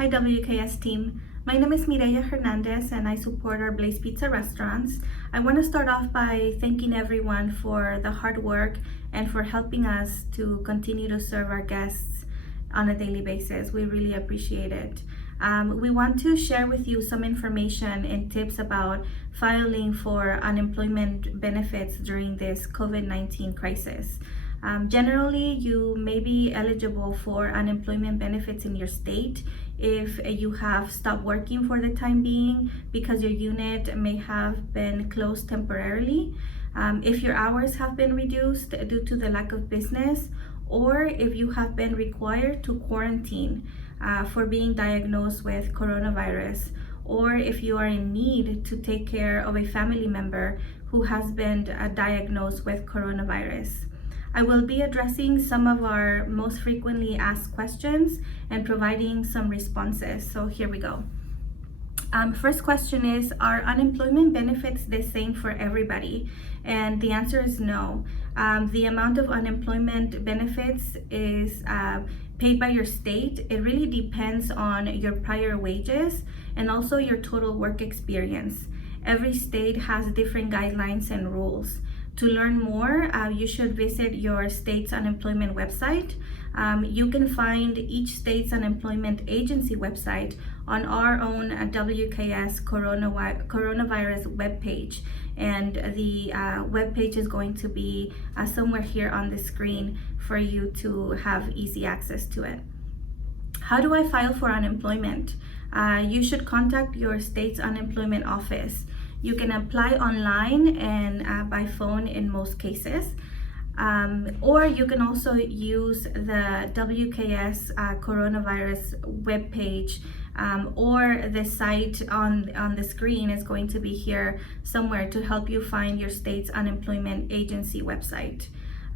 Hi WKS team. My name is Mireya Hernandez and I support our Blaze Pizza restaurants. I want to start off by thanking everyone for the hard work and for helping us to continue to serve our guests on a daily basis. We really appreciate it. We want to share with you some information and tips about filing for unemployment benefits during this COVID-19 crisis. Generally, you may be eligible for unemployment benefits in your state if you have stopped working for the time being because your unit may have been closed temporarily, if your hours have been reduced due to the lack of business, or if you have been required to quarantine for being diagnosed with coronavirus, or if you are in need to take care of a family member who has been diagnosed with coronavirus. I will be addressing some of our most frequently asked questions and providing some responses. So here we go. First question is, are unemployment benefits the same for everybody? And the answer is no. The amount of unemployment benefits is paid by your state. It really depends on your prior wages and also your total work experience. Every state has different guidelines and rules. To learn more, you should visit your state's unemployment website. You can find each state's unemployment agency website on our own WKS coronavirus webpage. And the webpage is going to be somewhere here on the screen for you to have easy access to it. How do I file for unemployment? You should contact your state's unemployment office. You can apply online and by phone in most cases, or you can also use the WKS coronavirus webpage, or the site on the screen is going to be here somewhere to help you find your state's unemployment agency website.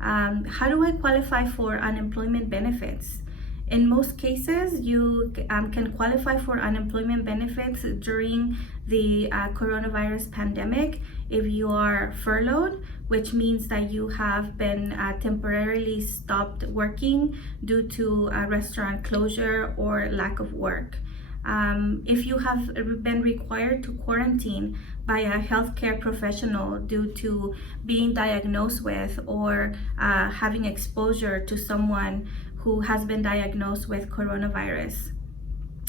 How do I qualify for unemployment benefits? In most cases, you can qualify for unemployment benefits during the coronavirus pandemic if you are furloughed, which means that you have been temporarily stopped working due to a restaurant closure or lack of work. If you have been required to quarantine by a healthcare professional due to being diagnosed with or having exposure to someone who has been diagnosed with coronavirus.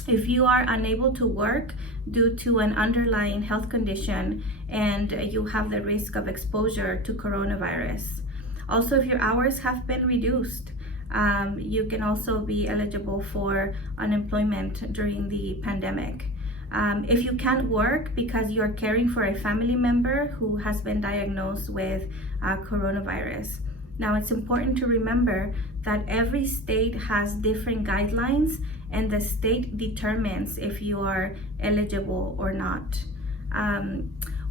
If you are unable to work due to an underlying health condition and you have the risk of exposure to coronavirus. Also, if your hours have been reduced, you can also be eligible for unemployment during the pandemic. If you can't work because you're caring for a family member who has been diagnosed with coronavirus. Now, it's important to remember that every state has different guidelines and the state determines if you are eligible or not.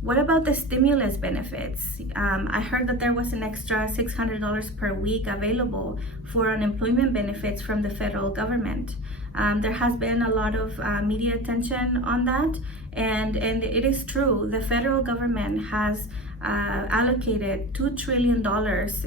What about the stimulus benefits? I heard that there was an extra $600 per week available for unemployment benefits from the federal government. There has been a lot of media attention on that, and it is true. The federal government has allocated $2 trillion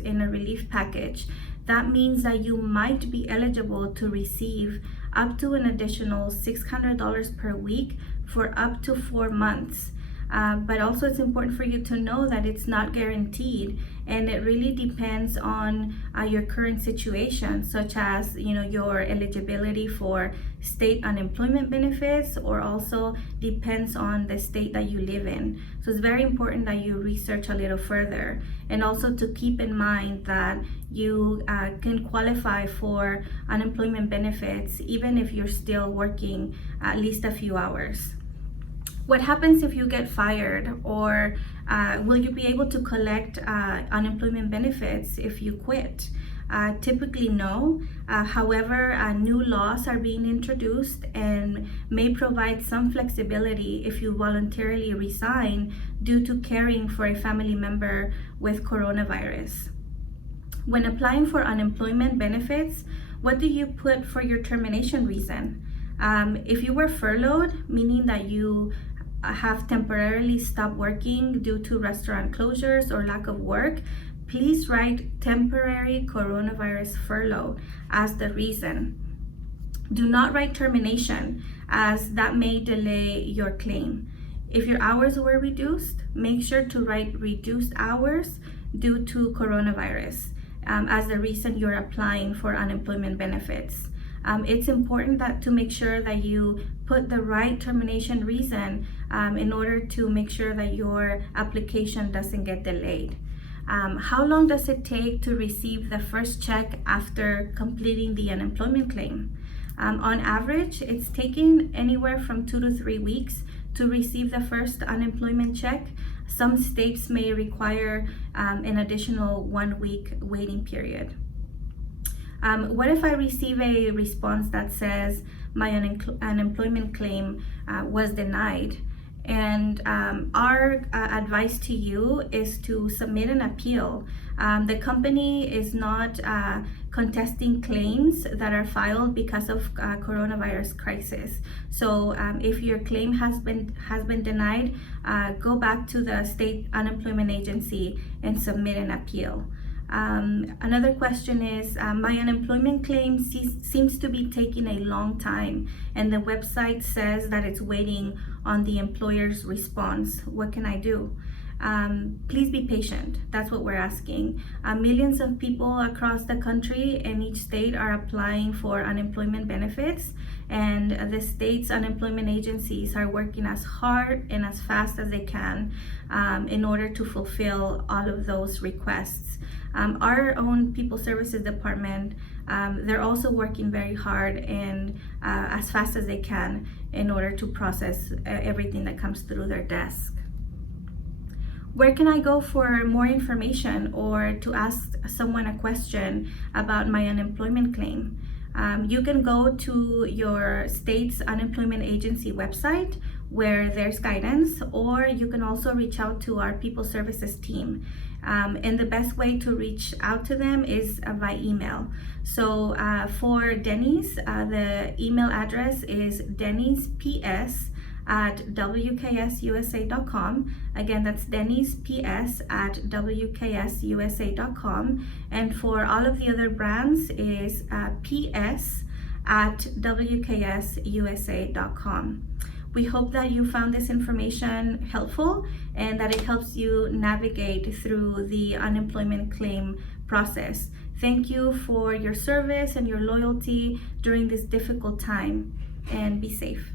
in a relief package. That means that you might be eligible to receive up to an additional $600 per week for up to 4 months. But also it's important for you to know that it's not guaranteed, and it really depends on your current situation, such as your eligibility for state unemployment benefits, or also depends on the state that you live in. So it's very important that you research a little further, and also to keep in mind that you can qualify for unemployment benefits even if you're still working at least a few hours. What happens if you get fired, or will you be able to collect unemployment benefits if you quit? Typically no. However, new laws are being introduced and may provide some flexibility if you voluntarily resign due to caring for a family member with coronavirus. When applying for unemployment benefits, what do you put for your termination reason? If you were furloughed, meaning that you have temporarily stopped working due to restaurant closures or lack of work, please write temporary coronavirus furlough as the reason. Do not write termination, as that may delay your claim. If your hours were reduced, make sure to write reduced hours due to coronavirus as the reason you're applying for unemployment benefits. It's important to make sure that you put the right termination reason in order to make sure that your application doesn't get delayed. How long does it take to receive the first check after completing the unemployment claim? On average, it's taking anywhere from 2 to 3 weeks to receive the first unemployment check. Some states may require an additional 1 week waiting period. What if I receive a response that says my unemployment claim was denied? And our advice to you is to submit an appeal. The company is not contesting claims that are filed because of coronavirus crisis. So if your claim has been denied, go back to the state unemployment agency and submit an appeal. Another question is, my unemployment claim seems to be taking a long time, and the website says that it's waiting on the employer's response. What can I do? Please be patient. That's what we're asking. Millions of people across the country and each state are applying for unemployment benefits, and the state's unemployment agencies are working as hard and as fast as they can in order to fulfill all of those requests. Our own People Services Department, they're also working very hard and as fast as they can in order to process everything that comes through their desk. Where can I go for more information or to ask someone a question about my unemployment claim? You can go to your state's unemployment agency website where there's guidance, or you can also reach out to our People Services team. And the best way to reach out to them is by email. So for Denny's, the email address is denny'sps@wksusa.com. Again, that's denny'sps@wksusa.com. And for all of the other brands is ps@wksusa.com. We hope that you found this information helpful and that it helps you navigate through the unemployment claim process. Thank you for your service and your loyalty during this difficult time, and be safe.